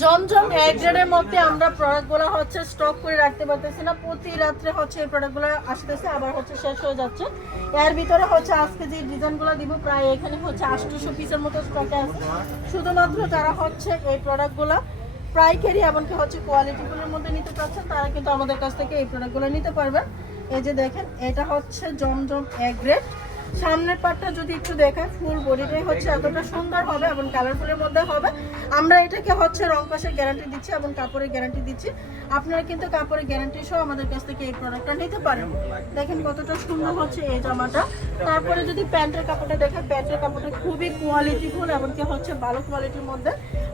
জমজম এক গ্রেডের মধ্যে আমরা প্রোডাক্টগুলো হচ্ছে স্টক করে রাখতে পারতেছি না। প্রতি রাত্রে হচ্ছে এই প্রোডাক্টগুলো আসতেছে, আবার হচ্ছে শেষ হয়ে যাচ্ছে। এর ভিতরে হচ্ছে আজকে যে ডিজাইনগুলো দিব, প্রায় এখানে হচ্ছে আটশোশো পিসের মতো স্টকে আছে। শুধুমাত্র যারা হচ্ছে এই প্রোডাক্টগুলো প্রাইকারি এমনকি হচ্ছে কোয়ালিটিগুলোর মধ্যে নিতে চাচ্ছেন, তারা কিন্তু আমাদের কাছ থেকে এই প্রোডাক্টগুলো নিতে পারবেন। এই যে দেখেন, এটা হচ্ছে জমজম এক গ্রেড সামনের পার্টটা যদি একটু দেখায়, ফুল বডিটাই হচ্ছে এতটা সুন্দর হবে এবং কালারফুলের মধ্যে হবে। আমরা এটাকে হচ্ছে রং পাশের গ্যারান্টি দিচ্ছি এবং কাপড়ের গ্যারান্টি দিচ্ছি। আপনারা কিন্তু কাপড়ের গ্যারান্টি সহ আমাদের কাছ থেকে এই প্রোডাক্টটা নিতে পারেন। দেখেন কতটা সুন্দর হচ্ছে এই জামাটা। তারপরে যদি প্যান্টের কাপড়টা দেখেন প্যান্টের কাপড়টা খুবই কোয়ালিটিফুল এমনকি হচ্ছে ভালো কোয়ালিটির মধ্যে।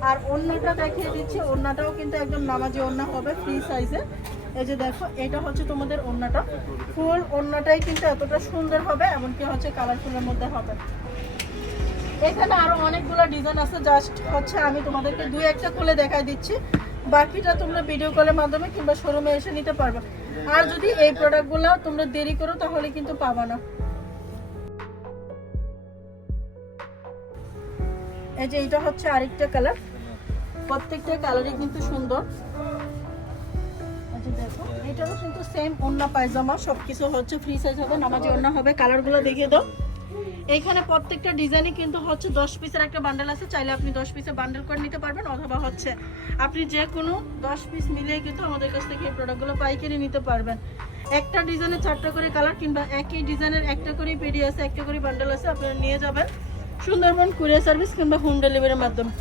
আর অন্যটা দেখিয়ে দিচ্ছি অন্যটাও কিন্তু একদম নামাজি অন্য হবে ফ্রি সাইজের এই যে দেখো, এটা হচ্ছে তোমাদের ওড়নাটা। ফুল ওড়নাটাই কিন্তু এতটা সুন্দর হবে, এমনকি হচ্ছে কালারফুলের মধ্যে হবে। এখানে আরও অনেকগুলো ডিজাইন আছে, জাস্ট হচ্ছে আমি তোমাদেরকে দুই একটা খুলে দেখাই দিচ্ছি। বাকিটা তোমরা ভিডিও কলের মাধ্যমে কিংবা শোরুমে এসে নিতে পারবে। আর যদি এই প্রোডাক্টগুলো তোমরা দেরি করো, তাহলে কিন্তু পাবা না। এই যে এটা হচ্ছে আরেকটা কালার প্রত্যেকটা কালারই কিন্তু সুন্দর। এটারও কিন্তু সেম ওন্না পায়জামা, সবকিছু হচ্ছে ফ্রি সাইজ হবে, নামাজি ওন্না হবে, কালারগুলো দেখিয়ে দাও। এইখানে প্রত্যেকটা ডিজাইনই কিন্তু হচ্ছে দশ পিসের একটা বান্ডেল আছে, চাইলে আপনি দশ পিসের বান্ডেল করে নিতে পারবেন, অথবা হচ্ছে আপনি যে কোনো দশ পিস মিলিয়ে কিন্তু আমাদের কাছ থেকে এই প্রোডাক্টগুলো পাইকারি নিতে পারবেন। একটা ডিজাইনের চারটা করে কালার কিংবা একই ডিজাইনের একটা করে পেডি আছে একটা করে বান্ডেল আছে, আপনারা নিয়ে যাবেন। সুন্দরবন কুরিয়ার সার্ভিস কিংবা হোম ডেলিভারির মাধ্যমে।